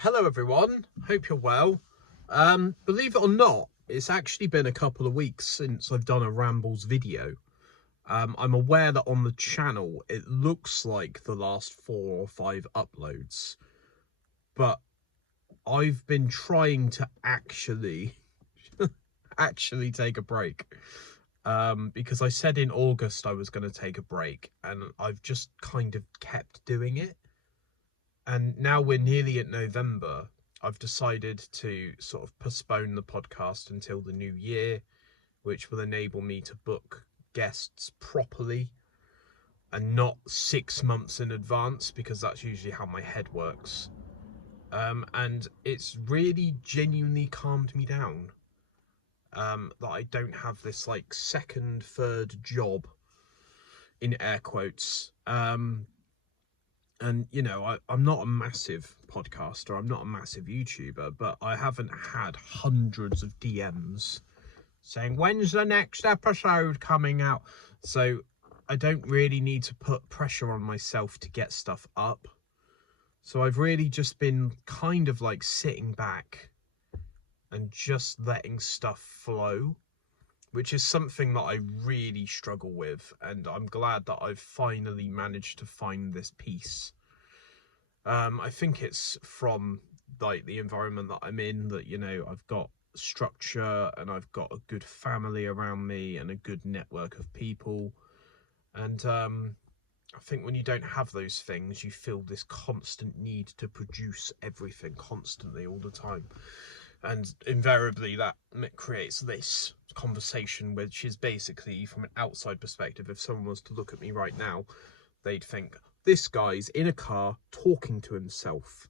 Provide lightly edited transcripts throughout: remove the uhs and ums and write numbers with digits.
Hello everyone, hope you're well. Believe it or not, it's actually been a couple of weeks since I've done a Rambles video. I'm aware that on the channel it looks like the last 4 or 5 uploads, but I've been trying to actually take a break. Because I said in August I was going to take a break, and I've just kind of kept doing it. And now we're nearly at November. I've decided to sort of postpone the podcast until the new year, which will enable me to book guests properly and not 6 months in advance, because that's usually how my head works. And it's really genuinely calmed me down. That I don't have this like second, third job, in air quotes. And, you know, I'm not a massive podcaster, I'm not a massive YouTuber, but I haven't had hundreds of DMs saying, when's the next episode coming out? So I don't really need to put pressure on myself to get stuff up. So I've really just been kind of like sitting back and just letting stuff flow, which is something that I really struggle with, and I'm glad that I've finally managed to find this peace. I think it's from like the environment that I'm in, that, you know, I've got structure and I've got a good family around me and a good network of people. And I think when you don't have those things, you feel this constant need to produce everything constantly all the time. And invariably that creates this conversation, which is basically, from an outside perspective, if someone was to look at me right now, they'd think, this guy's in a car talking to himself.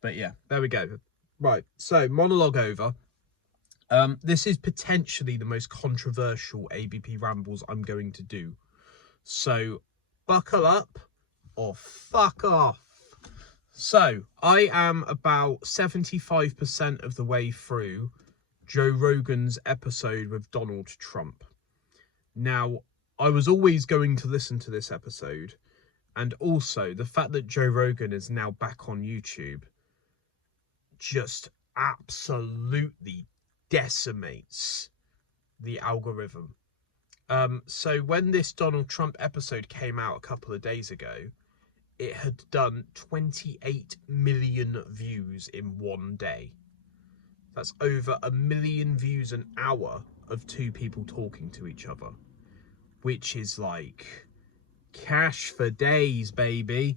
But yeah, there we go. Right, so monologue over. This is potentially the most controversial ABP Rambles I'm going to do. So buckle up or fuck off. So I am about 75% of the way through Joe Rogan's episode with Donald Trump. Now, I was always going to listen to this episode, and also the fact that Joe Rogan is now back on YouTube just absolutely decimates the algorithm. So when this Donald Trump episode came out a couple of days ago, it had done 28 million views in one day. That's over 1 million views an hour of two people talking to each other, which is like cash for days, baby.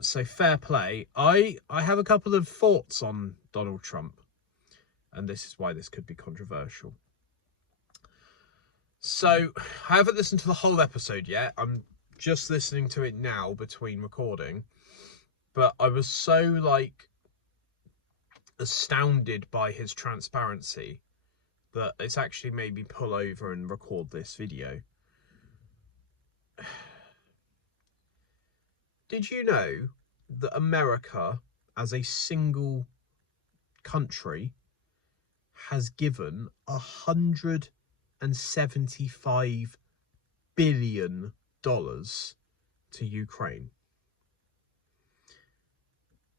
So fair play. I have a couple of thoughts on Donald Trump, and this is why this could be controversial. So I haven't listened to the whole episode yet. I'm just listening to it now between recording, but I was so like astounded by his transparency that it's actually made me pull over and record this video. Did you know that America, as a single country, has given $175 billion to Ukraine?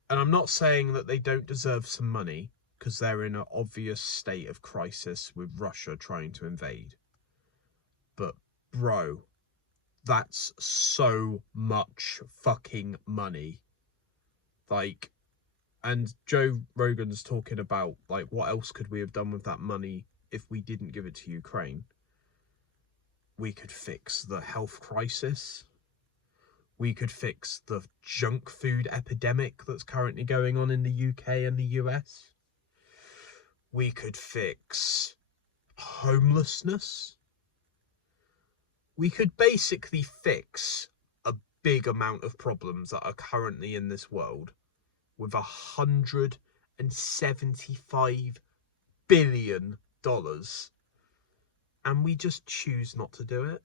And I'm not saying that they don't deserve some money, because they're in an obvious state of crisis with Russia trying to invade. But bro, that's so much fucking money. Like, and Joe Rogan's talking about, like, what else could we have done with that money if we didn't give it to Ukraine? We could fix the health crisis. We could fix the junk food epidemic that's currently going on in the UK and the US. We could fix homelessness. We could basically fix a big amount of problems that are currently in this world with $175 billion. And we just choose not to do it.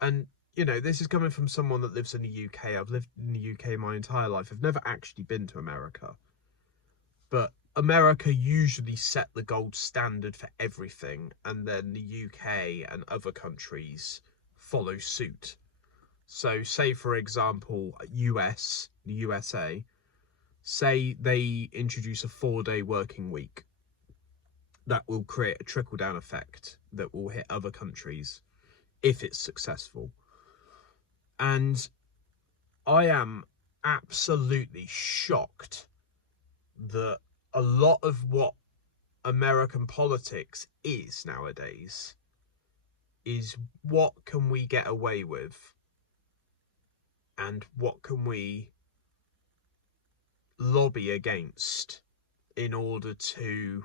And, you know, this is coming from someone that lives in the UK. I've lived in the UK my entire life. I've never actually been to America. But America usually set the gold standard for everything, and then the UK and other countries follow suit. So say, for example, the USA, say they introduce a 4-day working week. That will create a trickle-down effect that will hit other countries if it's successful. And I am absolutely shocked that a lot of what American politics is nowadays is what can we get away with and what can we lobby against in order to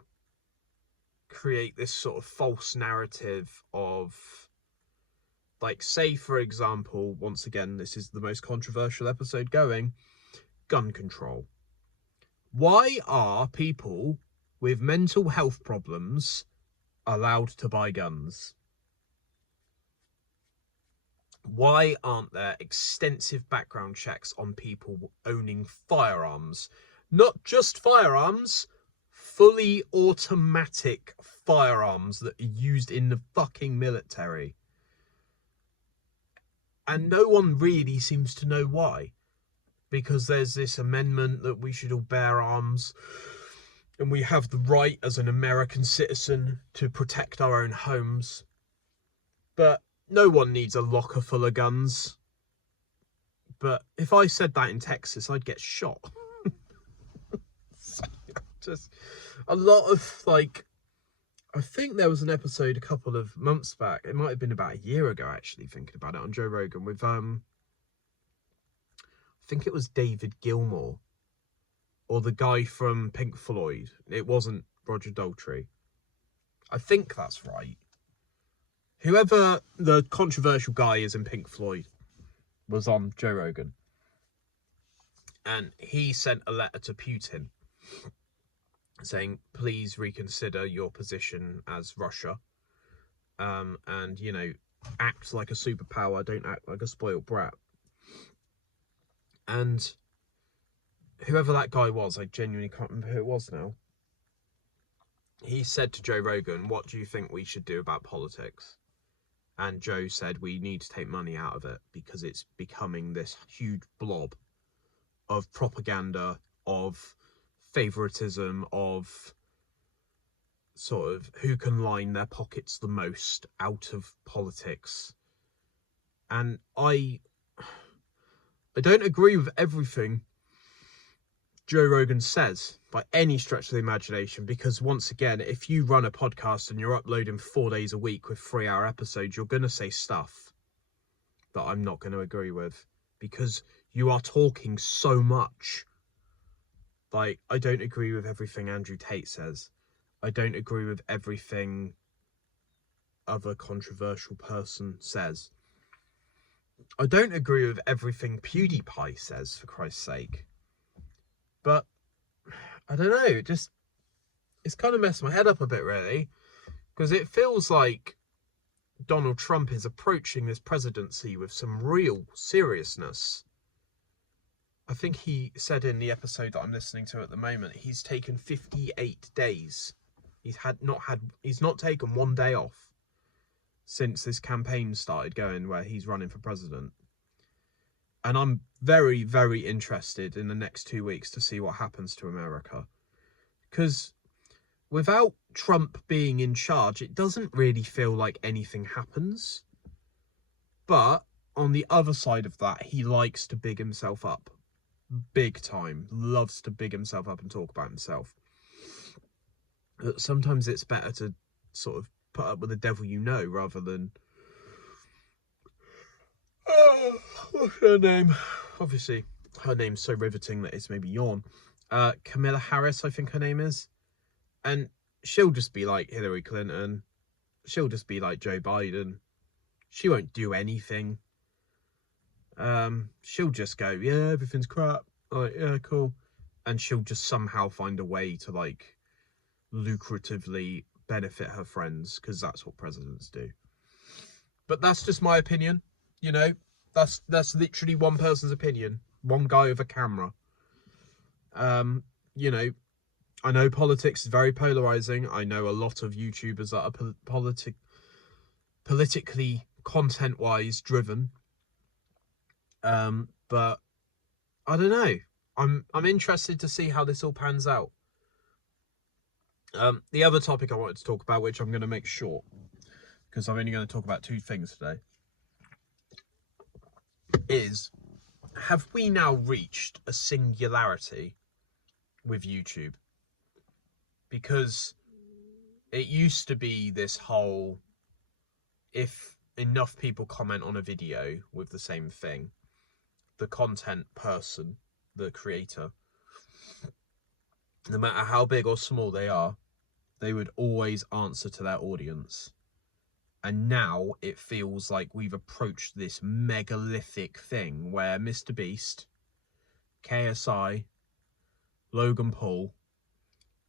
create this sort of false narrative of, like, say for example, once again, this is the most controversial episode going, gun control. Why are people with mental health problems allowed to buy guns? Why aren't there extensive background checks on people owning firearms? Not just firearms, fully automatic firearms that are used in the fucking military. And no one really seems to know why. Because there's this amendment that we should all bear arms and we have the right as an American citizen to protect our own homes. But no one needs a locker full of guns. But if I said that in Texas, I'd get shot. Just a lot of, like, I think there was an episode a couple of months back. It might have been about a year ago, actually, thinking about it, on Joe Rogan with, I think it was David Gilmour or the guy from Pink Floyd. It wasn't Roger Daltrey. I think that's right. Whoever the controversial guy is in Pink Floyd was on Joe Rogan. And he sent a letter to Putin saying, please reconsider your position as Russia. And, you know, act like a superpower, don't act like a spoiled brat. And whoever that guy was, I genuinely can't remember who it was now. He said to Joe Rogan, what do you think we should do about politics? And Joe said, we need to take money out of it because it's becoming this huge blob of propaganda, of favoritism, of sort of who can line their pockets the most out of politics. And I don't agree with everything Joe Rogan says by any stretch of the imagination, because once again, if you run a podcast and you're uploading 4 days a week with 3-hour episodes, you're going to say stuff that I'm not going to agree with because you are talking so much. Like, I don't agree with everything Andrew Tate says. I don't agree with everything other controversial person says. I don't agree with everything PewDiePie says, for Christ's sake. But, I don't know, it's kind of messed my head up a bit, really. Because it feels like Donald Trump is approaching this presidency with some real seriousness. I think he said in the episode that I'm listening to at the moment, he's taken 58 days. He's not taken 1 day off since this campaign started going where he's running for president. And I'm very, very interested in the next 2 weeks to see what happens to America. Because without Trump being in charge, it doesn't really feel like anything happens. But on the other side of that, he likes to big himself up. Big time. Loves to big himself up and talk about himself. But sometimes it's better to sort of put up with the devil you know rather than... Oh, what's her name? Obviously, her name's so riveting that it's maybe yawn. Kamala Harris, I think her name is. And she'll just be like Hillary Clinton. She'll just be like Joe Biden. She won't do anything. She'll just go, yeah, everything's crap. Like, yeah, cool. And she'll just somehow find a way to, like, lucratively benefit her friends, because that's what presidents do. But that's just my opinion, you know. That's literally one person's opinion. One guy with a camera. You know, I know politics is very polarizing. I know a lot of YouTubers that are politically, content-wise driven. But I don't know. I'm interested to see how this all pans out. The other topic I wanted to talk about, which I'm going to make short, because I'm only going to talk about 2 things today, is, have we now reached a singularity with YouTube? Because it used to be this whole, if enough people comment on a video with the same thing, the content person, the creator, no matter how big or small they are, they would always answer to their audience. And now it feels like we've approached this megalithic thing where Mr. Beast, KSI, Logan Paul,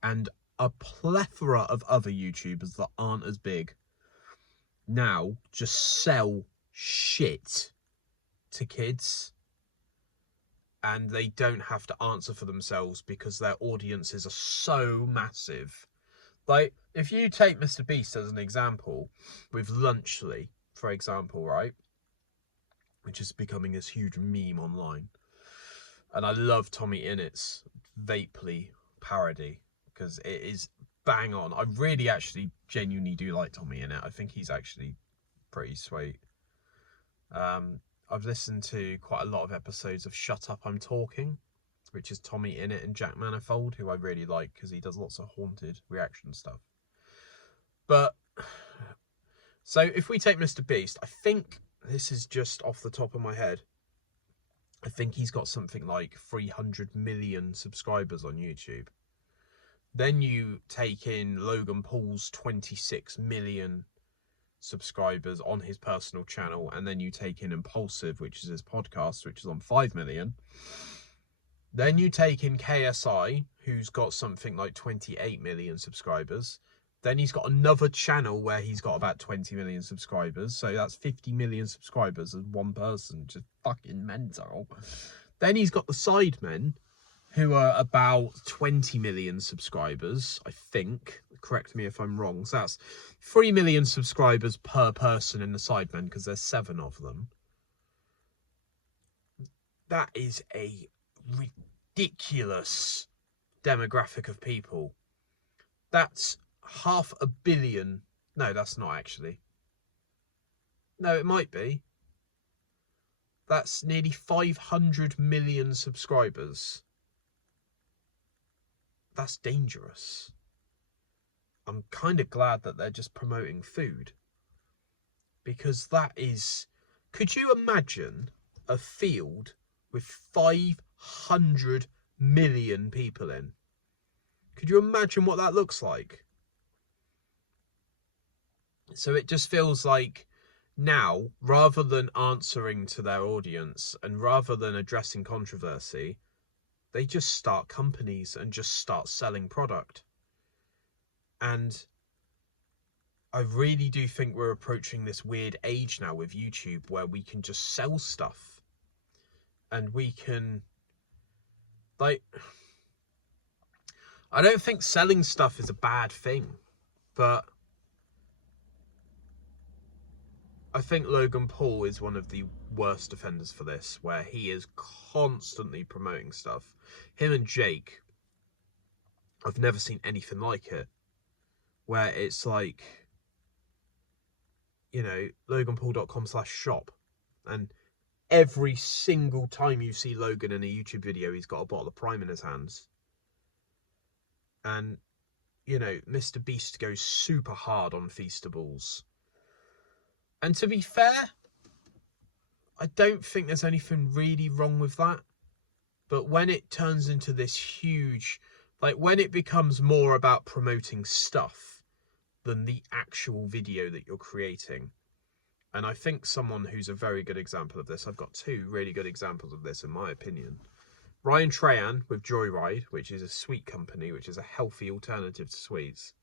and a plethora of other YouTubers that aren't as big now just sell shit to kids, and they don't have to answer for themselves because their audiences are so massive. Like, if you take Mr. Beast as an example, with Lunchly, for example, right, which is becoming this huge meme online, and I love Tommy Innett's Vapely parody, because it is bang on. I really actually genuinely do like Tommy Innett. I think he's actually pretty sweet. I've listened to quite a lot of episodes of Shut Up, I'm Talking, which is Tommy Innett and Jack Manifold, who I really like because he does lots of haunted reaction stuff. But, so if we take Mr. Beast, I think, this is just off the top of my head, I think he's got something like 300 million subscribers on YouTube. Then you take in Logan Paul's 26 million subscribers on his personal channel, and then you take in Impulsive, which is his podcast, which is on 5 million. Then you take in KSI, who's got something like 28 million subscribers. Then he's got another channel where he's got about 20 million subscribers. So that's 50 million subscribers as one person. Just fucking mental. Then he's got the Sidemen, who are about 20 million subscribers, I think. Correct me if I'm wrong. So that's 3 million subscribers per person in the Sidemen, because there's 7 of them. That is a ridiculous demographic of people. That's 500 million. No, that's not actually. No, it might be. That's nearly 500 million subscribers. That's dangerous. I'm kind of glad that they're just promoting food, because that is... Could you imagine a field with 500 million people in? Could you imagine what that looks like? So it just feels like now, rather than answering to their audience and rather than addressing controversy, they just start companies and just start selling product. And I really do think we're approaching this weird age now with YouTube where we can just sell stuff. And we can, like, I don't think selling stuff is a bad thing, but I think Logan Paul is one of the worst offenders for this, where he is constantly promoting stuff. Him and Jake, I've never seen anything like it, where it's like, you know, loganpaul.com/shop, and every single time you see Logan in a YouTube video, he's got a bottle of Prime in his hands. And, you know, Mr. Beast goes super hard on Feastables. And to be fair, I don't think there's anything really wrong with that. But when it turns into this huge, like when it becomes more about promoting stuff than the actual video that you're creating. And I think someone who's a very good example of this, I've got 2 really good examples of this in my opinion. Ryan Trahan with Joyride, which is a sweet company, which is a healthy alternative to sweets.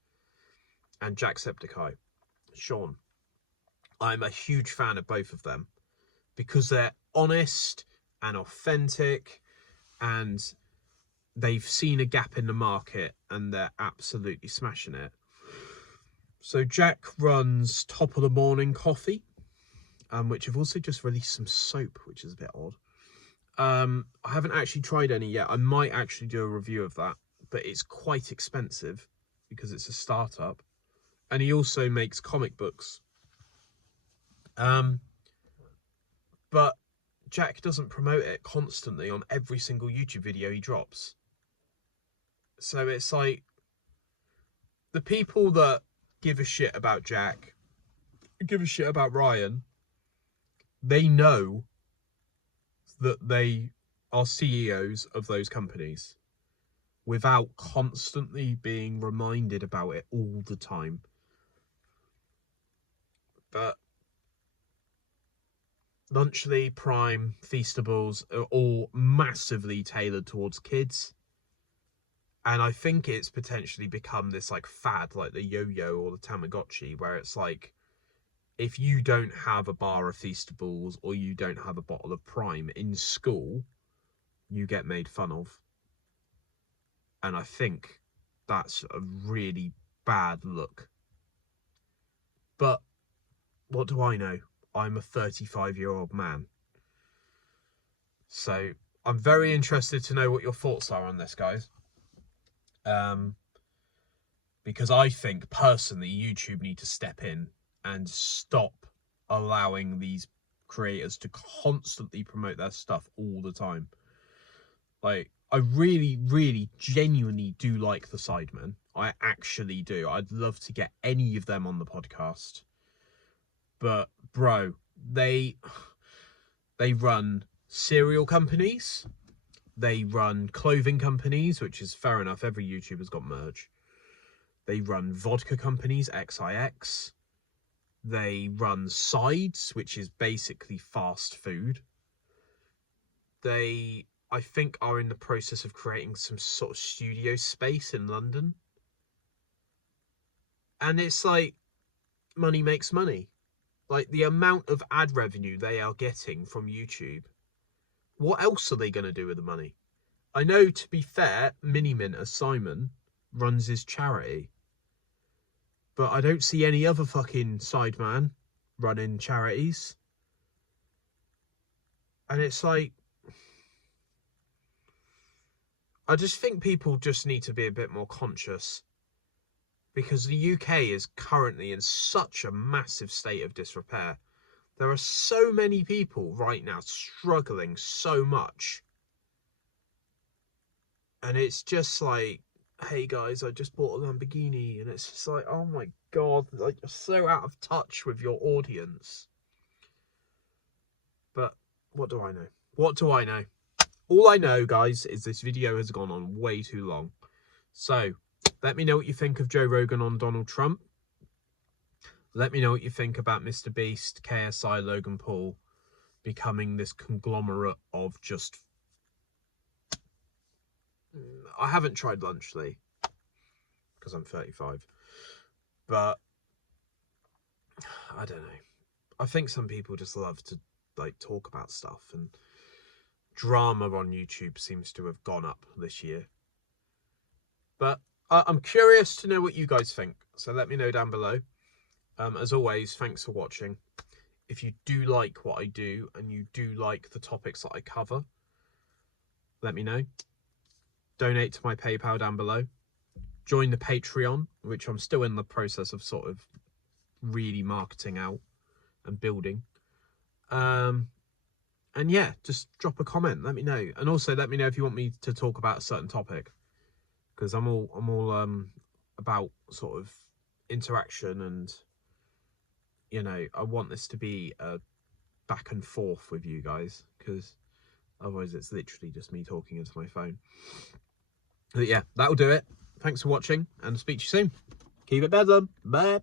And Jacksepticeye, Sean. I'm a huge fan of both of them because they're honest and authentic, and they've seen a gap in the market and they're absolutely smashing it. So Jack runs Top of the Morning Coffee, which have also just released some soap, which is a bit odd. I haven't actually tried any yet. I might actually do a review of that, but it's quite expensive because it's a startup. And he also makes comic books. But Jack doesn't promote it constantly on every single YouTube video he drops. So it's like, the people that give a shit about Jack, give a shit about Ryan, they know that they are CEOs of those companies without constantly being reminded about it all the time. But Lunchly, Prime, Feastables are all massively tailored towards kids. And I think it's potentially become this like fad, like the yo-yo or the Tamagotchi, where it's like, if you don't have a bar of Feastables or you don't have a bottle of Prime in school, you get made fun of. And I think that's a really bad look. But what do I know? I'm a 35-year-old man. So I'm very interested to know what your thoughts are on this, guys. Because I think, personally, YouTube need to step in and stop allowing these creators to constantly promote their stuff all the time. Like, I really, really, genuinely do like the Sidemen. I actually do. I'd love to get any of them on the podcast. But, bro, they run cereal companies. They run clothing companies, which is fair enough. Every YouTuber's got merch. They run vodka companies, XIX. They run Sides, which is basically fast food. They, I think, are in the process of creating some sort of studio space in London. And it's like, money makes money. Like, the amount of ad revenue they are getting from YouTube, what else are they going to do with the money? I know, to be fair, Mini-Mint Simon runs his charity. But I don't see any other fucking sideman running charities. And it's like, I just think people just need to be a bit more conscious. Because the UK is currently in such a massive state of disrepair. There are so many people right now struggling so much. And it's just like, hey guys, I just bought a Lamborghini. And it's just like, oh my God, like, you're so out of touch with your audience. But what do I know? What do I know? All I know, guys, is this video has gone on way too long. So let me know what you think of Joe Rogan on Donald Trump. Let me know what you think about Mr. Beast, KSI, Logan Paul becoming this conglomerate of just... I haven't tried Lunchly because I'm 35. But I don't know. I think some people just love to like talk about stuff, and drama on YouTube seems to have gone up this year. But I'm curious to know what you guys think. So let me know down below. As always, thanks for watching. If you do like what I do and you do like the topics that I cover, let me know. Donate to my PayPal down below. Join the Patreon, which I'm still in the process of sort of really marketing out and building. And yeah, just drop a comment. Let me know. And also let me know if you want me to talk about a certain topic. Because I'm all about sort of interaction, and you know, I want this to be a back and forth with you guys, because otherwise it's literally just me talking into my phone. But yeah, that'll do it. Thanks for watching, and speak to you soon. Keep it bedlam. Bye.